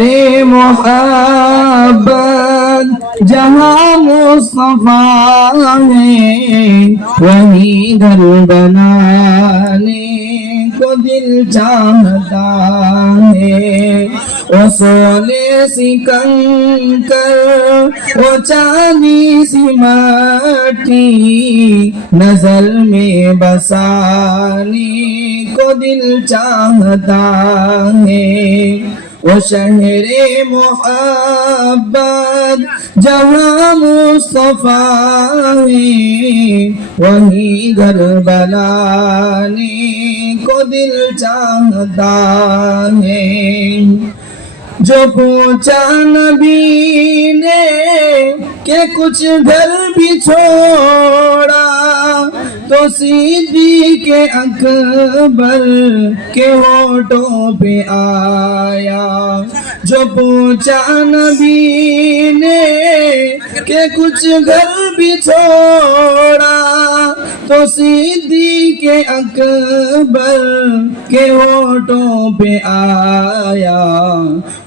رے محبت جہاں مصطفیٰ ہے وہیں گھر بنانے کو دل چاہتا ہے. وہ سونے سی کنکر وہ چاندی سی مٹی نظر میں بسانے کو دل چاہتا ہے. وہ شہر محبت جہاں مصطفیٰ ہے وہیں گھر بنانے کو دل چاہتا ہے. جو پوچھا نبی نے کہ کچھ گھر بھی چھوڑا تو صدیق اکبر کے ہونٹوں پہ آیا. جو پوچھا نبی نے کہ کچھ گھر بھی چھوڑا تو صدیق اکبر کے ہونٹوں پہ آیا.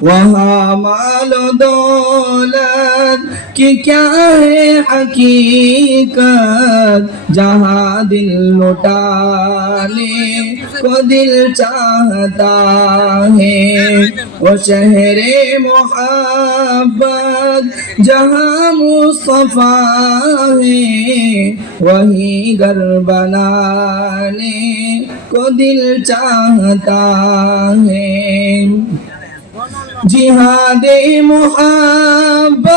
وہاں مال و دولت کی کیا ہے حقیقت جہاں دل لٹانے کو دل چاہتا ہے. وہ شہر محبت جہاں مصطفیٰ ہے وہیں گھر بنانے کو دل چاہتا ہے. جہاد محبت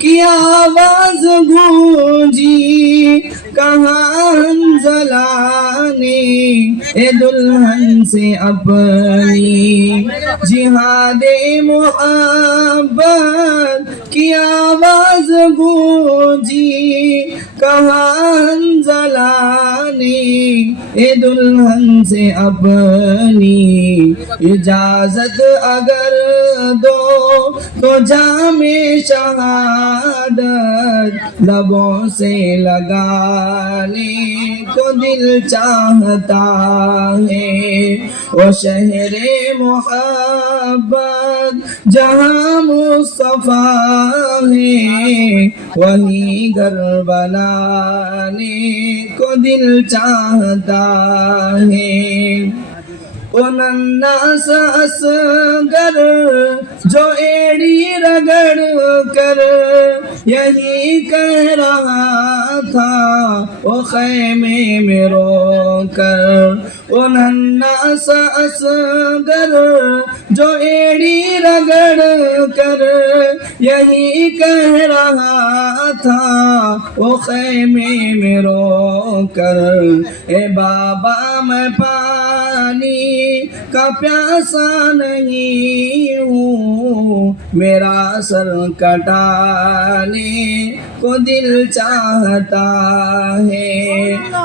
کی آواز گونجی کہاں حنظلہ نے دلہن سے اپنی. جہاد محبت کی آواز گونجی کہاں حنظلہ نے دلہن سے اپنی. اجازت اگر دو تو جام شہادت لبوں سے لگانے کو دل چاہتا ہے. وہ شہر محبت جہاں مصطفیٰ ہے وہیں گھر بنانے کو دل چاہتا ہے. وہ ننھا سا اصغر جو ایڑی رگڑ کر یہی کہہ رہا تھا وہ خیمے میں رو کر. وہ ننھا سا اصغر جو ایڑی رگڑ کر یہی کہہ رہا تھا وہ خیمے میں رو کر. اے بابا میں پانی کا پیاسا نہیں ہوں میرا سر کٹانے کو دل چاہتا ہے.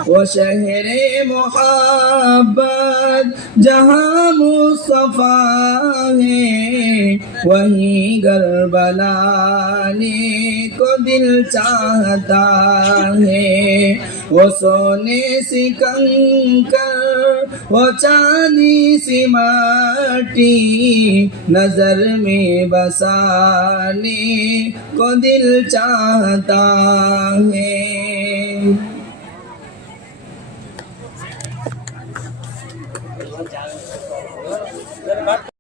وہ شہر محبت جہاں مصطفیٰ ہے وہیں گھر بنانے کو دل چاہتا ہے. وہ سونے سی کنکر وہ چاندی سی مٹی نظر میں بسانے کو دل چاہتا ہے.